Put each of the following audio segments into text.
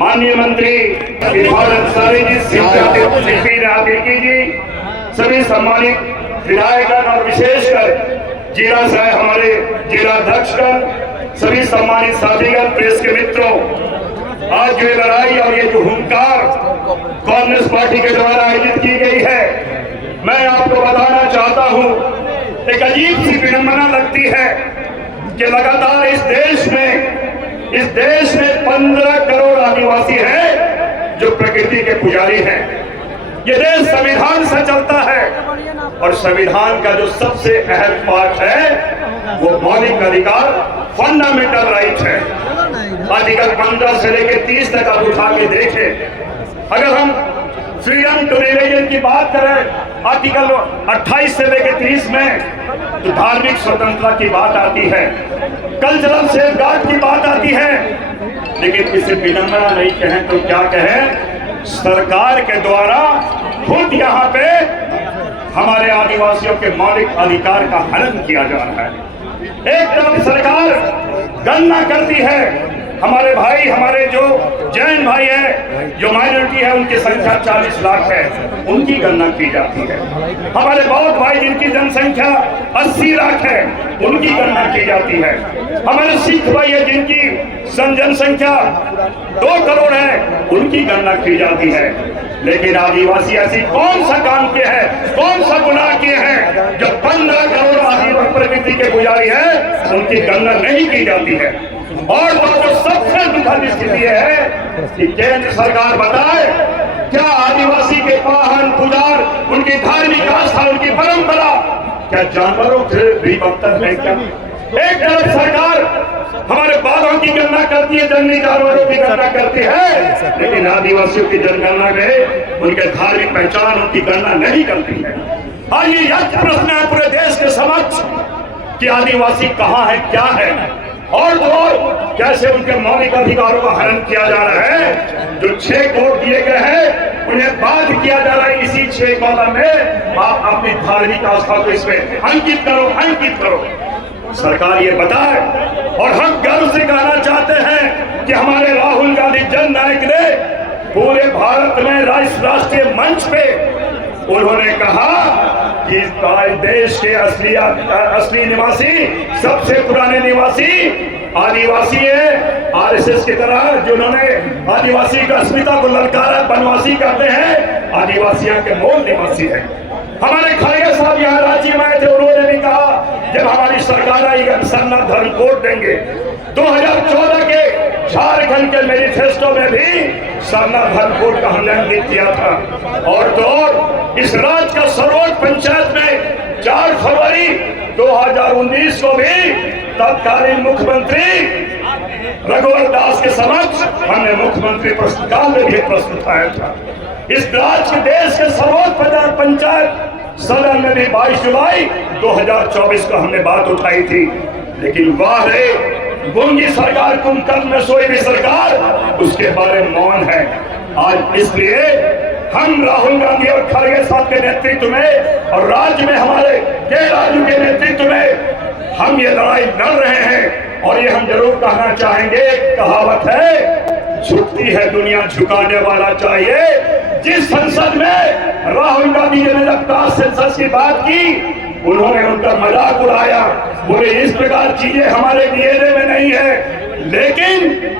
माननीय मंत्री इरफान अंसारी जी, सिद्दीकी जी, सभी सम्मानित विधायकगण और विशेषकर जिला साहब हमारे जिला अध्यक्षगण, सभी सम्मानित साथीगण, प्रेस के मित्रों, आज जो लड़ाई और ये जो हुंकार कांग्रेस पार्टी के द्वारा आयोजित की गई है, मैं आपको बताना चाहता हूं, एक अजीब सी विडंबना लगती है कि लगातार इस देश में 15 करोड़ आदिवासी हैं जो प्रकृति के पुजारी हैं। ये देश संविधान से चलता है और संविधान का जो सबसे अहम पार्ट है वो मौलिक अधिकार, फंडामेंटल राइट है। आर्टिकल 15 से लेकर 30 तक आप उठा के देखें। अगर हम फ्रीडम टू रिलीजन की बात करें, आर्टिकल 28 से लेकर 30 में तो धार्मिक स्वतंत्रता की बात आती है, कल्चरल सेफगार्ड की बात आती है, लेकिन इसे विडंबना नहीं कहें तो क्या कहें, सरकार के द्वारा खुद यहाँ पे हमारे आदिवासियों के मौलिक अधिकार का हनन किया जा रहा है। एक तरफ सरकार गणना करती है, हमारे भाई, हमारे जो जैन भाई है, जो माइनॉरिटी है, उनकी संख्या 40 लाख है, उनकी गणना की जाती है। हमारे बौद्ध भाई जिनकी जनसंख्या 80 लाख है, उनकी गणना की जाती है। हमारे सिख भाई है जिनकी जनसंख्या 2 करोड़ है, उनकी गणना की जाती है। लेकिन आदिवासी ऐसी कौन सा काम किए हैं, कौन सा गुनाह किए हैं जो 15 करोड़ आदिवासी प्रकृति के पुजारी है, उनकी गणना नहीं की जाती है। और तो सबसे दुखद स्थिति है कि केंद्र सरकार बताए क्या आदिवासी के पाहन पुजार, उनकी धार्मिक आस्था, उनकी परंपरा क्या जानवरों से भी बदतर है क्या? एक तरफ सरकार हमारे बाघों की गणना करती है, जंगली जानवरों की गणना करती है, लेकिन आदिवासियों की जनगणना में उनके धार्मिक पहचान, उनकी गणना नहीं करती है। आज ये यज्ञ प्रश्न है पूरे देश के समक्ष कि आदिवासी कहाँ है, क्या है, और तो कैसे उनके मौलिक अधिकारों का हनन किया जा रहा है। जो 6 करोड़ दिए गए हैं उन्हें बाध्य किया जा रहा है इसी 6 कॉलम में आप अपनी धार्मिक आस्था को इसमें अंकित करो। सरकार ये बताए, और हम गर्व से कहना चाहते हैं कि हमारे राहुल गांधी जननायक ने पूरे भारत में राष्ट्रीय मंच पे उन्होंने कहा कि देश के असली निवासी, सबसे पुराने निवासी आदिवासी है। आरएसएस की तरह जिन्होंने आदिवासी की अस्मिता को ललकारा, बनवासी कहते हैं, आदिवासियों के मूल निवासी है। हमारे खड़गे साहब यहाँ रांची में आए थे, उन्होंने भी कहा जब हमारी सरकार आई सरना धर्म कोड देंगे। 2014 के झारखंड के मैनिफेस्टो में भी सरना धर्म कोड का हमने अंकित किया था। और तो और इस राज्य का सर्वोच्च पंचायत में 4 फरवरी 2019 को भी तत्कालीन मुख्यमंत्री रघुवर दास के समक्ष हमने मुख्यमंत्री प्रश्नकाल में भी प्रश्न उठाया था। इस राज्य के देश के सर्वोच्च पंचायत सदन में भी 22 जुलाई 2024 को हमने बात उठाई थी। लेकिन वाह रे, गूंगी सरकार, कुंभकर्ण में सोई भी सरकार, उसके बारे में मौन है। आज इसलिए हम राहुल गांधी और खड़गे साहब के नेतृत्व में और राज्य में हमारे के राजू के नेतृत्व में हम ये लड़ाई लड़ रहे हैं। और ये हम जरूर कहना चाहेंगे, कहावत है, झुकती है दुनिया झुकाने वाला चाहिए। जिस संसद में राहुल गांधी जी ने जब कास्ट सेंसस की बात की, उन्होंने उनका मजाक उड़ाया, बोले इस प्रकार चीजें हमारे डीएनए में नहीं है। लेकिन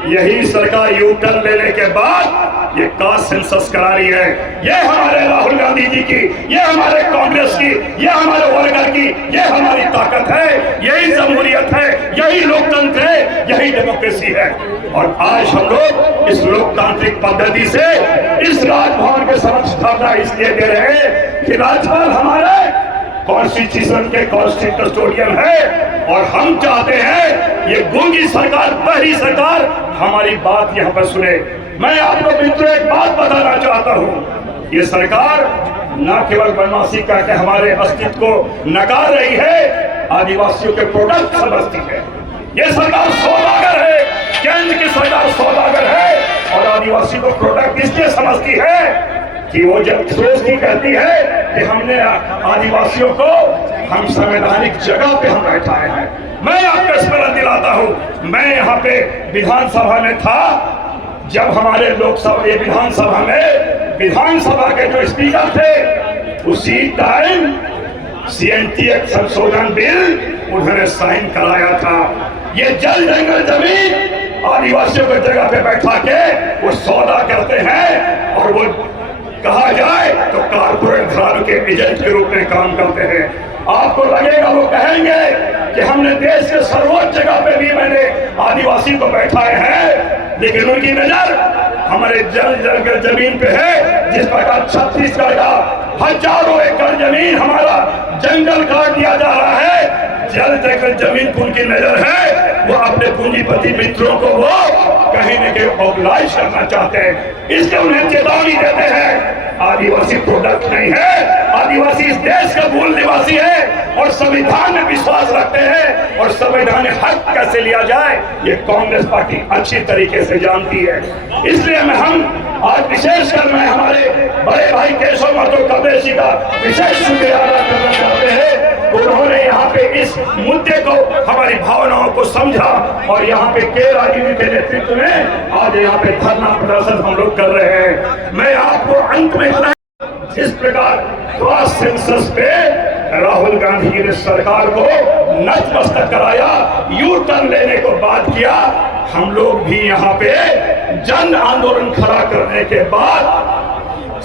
यही सरकार यू टर्न लेने के बाद ये कास्ट सेंसस करा रही है। ये हमारे राहुल गांधी जी की, ये हमारे कांग्रेस की, ये हमारे वर्कर की, ये हमारी ताकत है। यही जमहूरियत है, यही लोकतंत्र है, यही डेमोक्रेसी है। और आज हम लोग इस लोकतांत्रिक पद्धति से इस राजभवन के समक्ष धरना इसलिए दे रहे हैं कि राज्यपाल हमारे कॉन्स्टिट्यूशन के कस्टोडियन है और हम चाहते हैं ये गूंगी सरकार, बहरी सरकार हमारी बात यहाँ पर सुने। मैं आपको मित्रों एक बात बताना चाहता हूँ, ये सरकार न केवल बनवासी कहकर हमारे अस्तित्व को नकार रही है, आदिवासियों के प्रोडक्ट समझती है। ये सरकार सौदागर है, केंद्र की सरकार सौदागर है और आदिवासी को प्रोडक्ट इसलिए समझती है कि वो जब सोचती कहती है कि हमने आदिवासियों को हम संवैधानिक जगह पे हम बैठाए हैं। मैं आपको स्मरण दिलाता हूं, मैं यहाँ पे विधानसभा में था जब हमारे लोकसभा विधानसभा के जो स्पीकर थे उसी टाइम CNT एक्ट संशोधन बिल उन्होंने साइन कराया था। ये जल जंगल जमीन आदिवासियों को जगह पे बैठा के वो सौदा करते हैं और वो कहा जाए तो कारपोरेट घरानों के एजेंट के रूप में काम करते हैं। आपको लगेगा वो कहेंगे कि हमने देश के सर्वोच्च जगह पे भी मैंने आदिवासी को बैठाए हैं, लेकिन उनकी नजर हमारे जल जंगल जमीन पे है। जिस प्रकार छत्तीसगढ़ का हजारों एकड़ जमीन हमारा जंगल काट दिया जा रहा है, जल जंगल जमीन पर उनकी नजर है। वो अपने पूंजीपति मित्रों को वो कहीं न कहीं ऑब्लाइज करना चाहते हैं, इसलिए उन्हें चेतावनी देते हैं आदिवासी प्रोडक्ट नहीं है, आदिवासी इस देश का मूल निवासी है और संविधान में विश्वास रखते हैं और संवैधानिक हक कैसे लिया जाए ये कांग्रेस पार्टी अच्छी तरीके से जानती है। इसलिए हम आज विशेषकर मैं हमारे बड़े भाई केशव महतो कमलेश जी का विशेष शुक्रिया अदा करना चाहते हैं। उन्होंने यहाँ पे इस मुद्दे को हमारी भावनाओं को समझा और यहाँ पे के राजीव जी के नेतृत्व में आज यहाँ पे धरना प्रदर्शन हम लोग कर रहे हैं। मैं आपको अंत में इस प्रकार क्लास सेंसस पे राहुल गांधी जी ने सरकार को नतमस्तक कराया, यू टर्न लेने को बात किया। हम लोग भी यहाँ पे जन आंदोलन खड़ा करने के बाद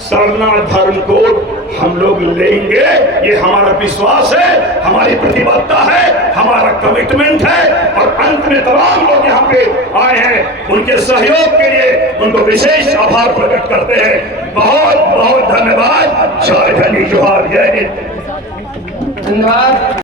सरना धर्म कोड हम लोग लेंगे, ये हमारा विश्वास है, हमारी प्रतिबद्धता है, हमारा कमिटमेंट है। और अंत में तमाम लोग यहाँ पे आए हैं, उनके सहयोग के लिए उनको विशेष आभार प्रकट करते हैं। बहुत बहुत धन्यवाद। जय हिंद, जोहार, जय हिंद। धन्यवाद।